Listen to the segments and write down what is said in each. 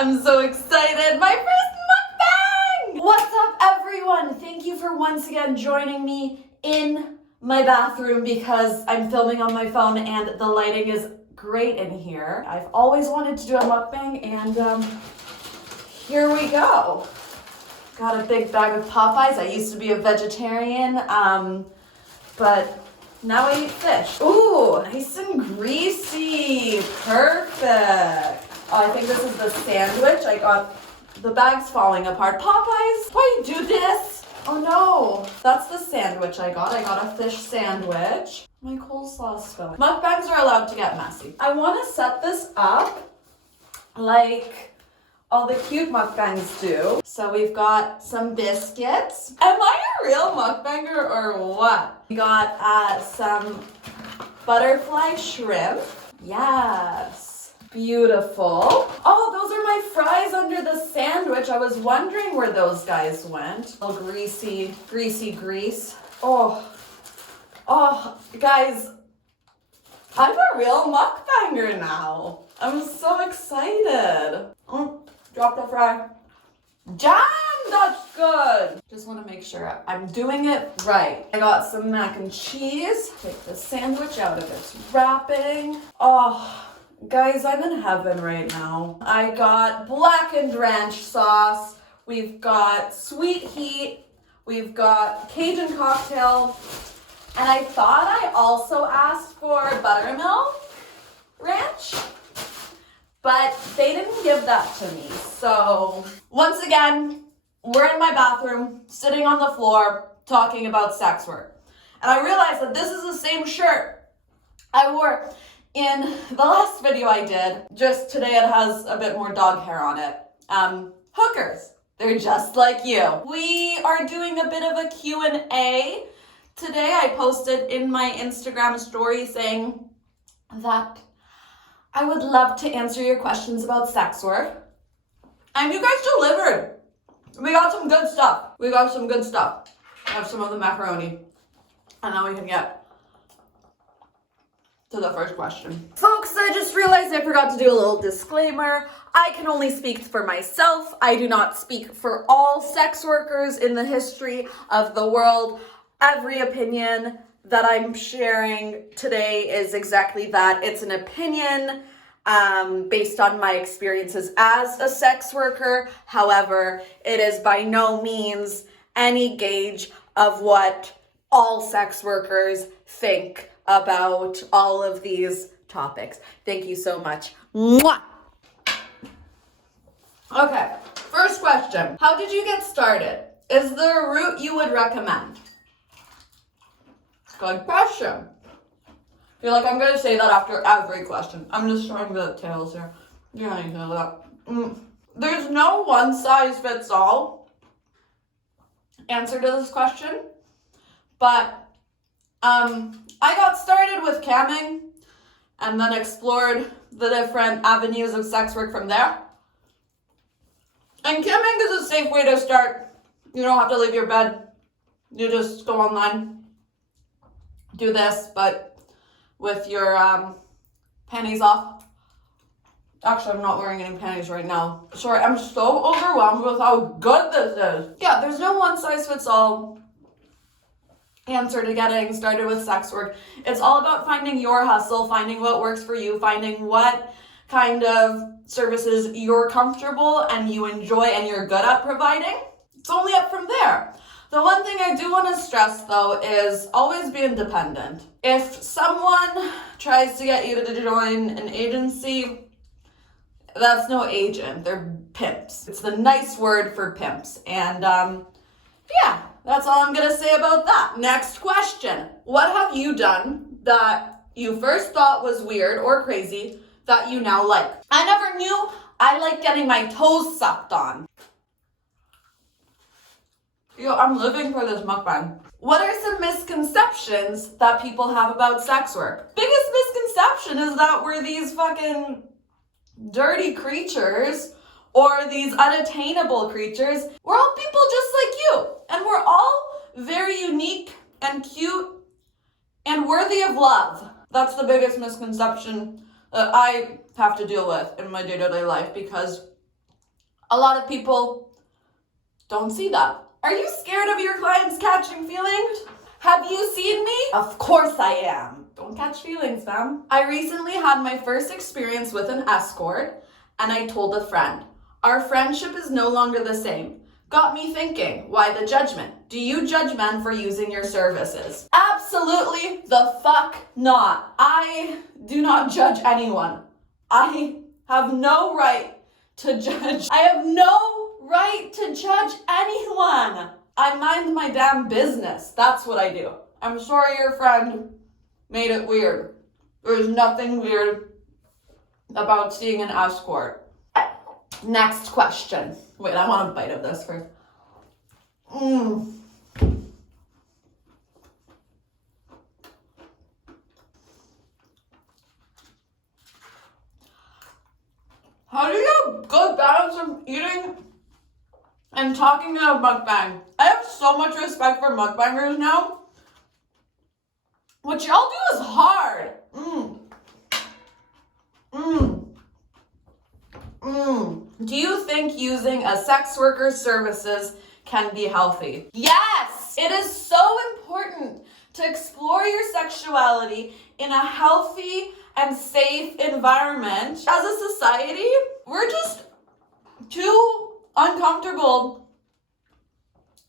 I'm so excited. My first mukbang! What's up, everyone? Thank you for once again joining me in my bathroom because I'm filming on my phone and the lighting is great in here. I've always wanted to do a mukbang and here we go. Got a big bag of Popeyes. I used to be a vegetarian, but now I eat fish. Ooh, nice and greasy. Perfect. Oh, I think this is the sandwich. I got the bags falling apart. Popeyes, why you do this? Oh no, that's the sandwich I got. I got a fish sandwich. My coleslaw spilled. Mukbangs are allowed to get messy. I want to set this up like all the cute mukbangs do. So we've got some biscuits. Am I a real mukbanger or what? We got some butterfly shrimp. Yes. Beautiful. Oh, those are my fries under the sandwich. I was wondering where those guys went. Oh, greasy grease. Oh, guys, I'm a real mukbanger now. I'm so excited. Oh, drop the fry. Damn, that's good. Just want to make sure I'm doing it right. I got some mac and cheese. Take the sandwich out of its wrapping. Oh, guys, I'm in heaven right now. I got blackened ranch sauce. We've got sweet heat. We've got Cajun cocktail. And I thought I also asked for buttermilk ranch, but they didn't give that to me. So once again, we're in my bathroom, sitting on the floor, talking about sex work. And I realized that this is the same shirt I wore in the last video I did. Just today it has a bit more dog hair on it. Hookers, they're just like you. We are doing a bit of a Q&A. Today I posted in my Instagram story saying that I would love to answer your questions about sex work. And you guys delivered. We got some good stuff. I have some of the macaroni. And then we can get to the first question. Folks, I just realized I forgot to do a little disclaimer. I can only speak for myself. I do not speak for all sex workers in the history of the world. Every opinion that I'm sharing today is exactly that. It's an opinion based on my experiences as a sex worker. However, it is by no means any gauge of what all sex workers think about all of these topics. Thank you so much. Mwah! Okay, first question. How did you get started? Is there a route you would recommend? Good question. I feel like I'm going to say that after every question. I'm just trying the tails here. Yeah, you know that. There's no one size fits all answer to this question. But I got started with camming and then explored the different avenues of sex work from there. And camming is a safe way to start. You don't have to leave your bed. You just go online. Do this, but with your panties off. Actually, I'm not wearing any panties right now. Sorry, I'm so overwhelmed with how good this is. Yeah, there's no one size fits all answer to getting started with sex work. It's all about finding your hustle, finding what works for you, finding what kind of services you're comfortable and you enjoy and you're good at providing. It's only up from there. The one thing I do want to stress, though, is always be independent. If someone tries to get you to join an agency, that's no agent. They're pimps. It's the nice word for pimps. And, yeah, that's all I'm going to say about that. Next question. What have you done that you first thought was weird or crazy that you now like? I never knew I liked getting my toes sucked on. Yo, I'm living for this mukbang. What are some misconceptions that people have about sex work? Biggest misconception is that we're these fucking dirty creatures or these unattainable creatures. We're all people just like you. And we're all very unique and cute and worthy of love. That's the biggest misconception that I have to deal with in my day-to-day life because A lot of people don't see that. Are you scared of your clients catching feelings? Have you seen me? Of course I am. Don't catch feelings, fam. I recently had my first experience with an escort, and I told a friend. Our friendship is no longer the same. Got me thinking, why the judgment? Do you judge men for using your services? Absolutely the fuck not. I do not judge anyone. I have no right to judge. I have no right to judge anyone. I mind my damn business. That's what I do. I'm sorry your friend made it weird. There's nothing weird about seeing an escort. Next question. Wait, I want a bite of this first. How do you have good balance of eating and talking about mukbang? I have so much respect for mukbangers now. What y'all do is hard. Do you think using a sex worker's services can be healthy? Yes! It is so important to explore your sexuality in a healthy and safe environment. As a society, we're just too uncomfortable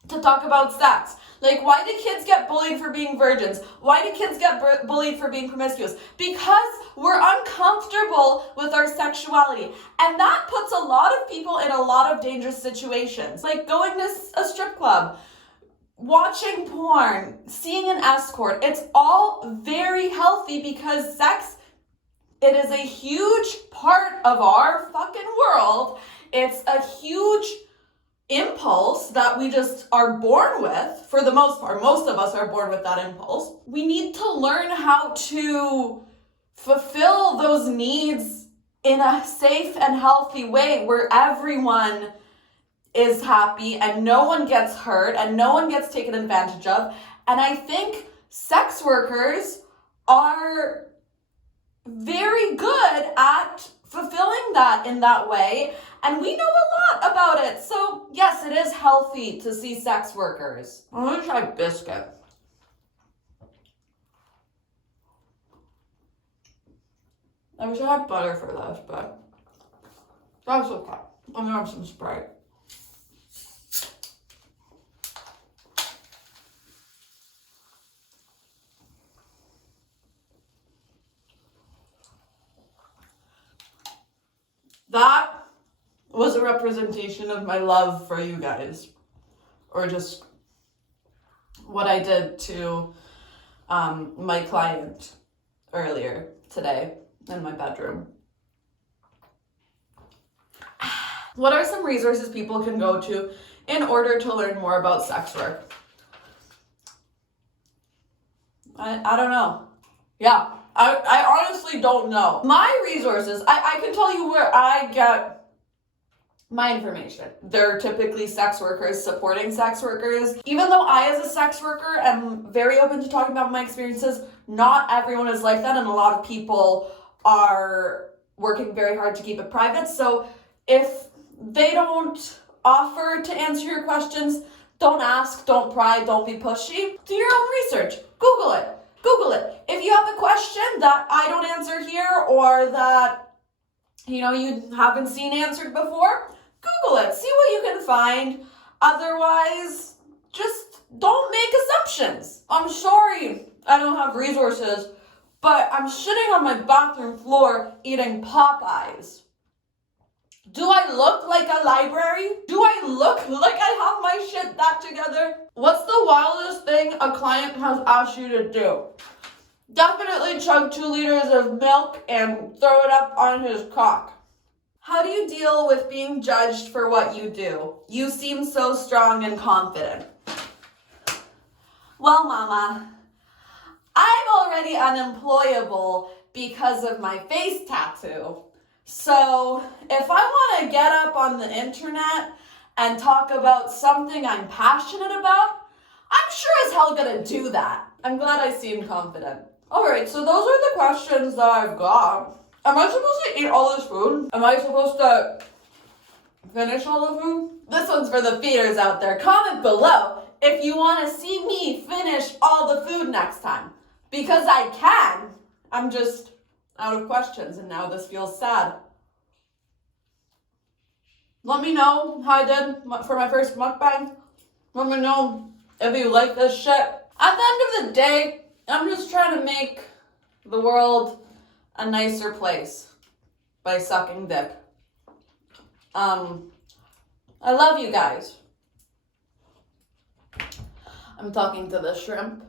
to talk about sex. Like, why do kids get bullied for being virgins? Why do kids get bullied for being promiscuous? Because we're uncomfortable with our sexuality. And that puts a lot of people in a lot of dangerous situations. Like going to a strip club, watching porn, seeing an escort. It's all very healthy because sex, it is a huge part of our fucking world. It's a huge impulse that we just are born with, for the most part. Most of us are born with that impulse. We need to learn how to fulfill those needs in a safe and healthy way where everyone is happy and no one gets hurt and no one gets taken advantage of. And I think sex workers are very good at fulfilling that in that way, and we know a lot about it. So yes, it is healthy to see sex workers. I'm gonna try biscuit. I wish I had butter for this, but that's okay. I'm gonna have some Sprite. That was a representation of my love for you guys, or just what I did to my client earlier today in my bedroom. What are some resources people can go to in order to learn more about sex work? I don't know. Yeah. I honestly don't know. My resources, I can tell you where I get my information. They're typically sex workers supporting sex workers. Even though I, as a sex worker, am very open to talking about my experiences, not everyone is like that, and a lot of people are working very hard to keep it private. So if they don't offer to answer your questions, don't ask, don't pry, don't be pushy. Do your own research. Google it. If you have a question that I don't answer here, or that you haven't seen answered before, Google it. See what you can find. Otherwise, just don't make assumptions. I'm sorry I don't have resources, but I'm sitting on my bathroom floor eating Popeyes. Do I look like a library? Do I look like I have my shit that together? What's the wildest thing a client has asked you to do? Definitely chug 2 liters of milk and throw it up on his cock. How do you deal with being judged for what you do? You seem so strong and confident. Well, mama, I'm already unemployable because of my face tattoo. So if I want to get up on the internet and talk about something I'm passionate about, I'm sure as hell gonna do that. I'm glad I seem confident. Alright, so those are the questions that I've got. Am I supposed to eat all this food? Am I supposed to finish all the food? This one's for the feeders out there. Comment below if you want to see me finish all the food next time. Because I can. I'm just out of questions and now this feels sad. Let me know how I did for my first mukbang. Let me know if you like this shit. At the end of the day, I'm just trying to make the world a nicer place by sucking dick. I love you guys. I'm talking to the shrimp.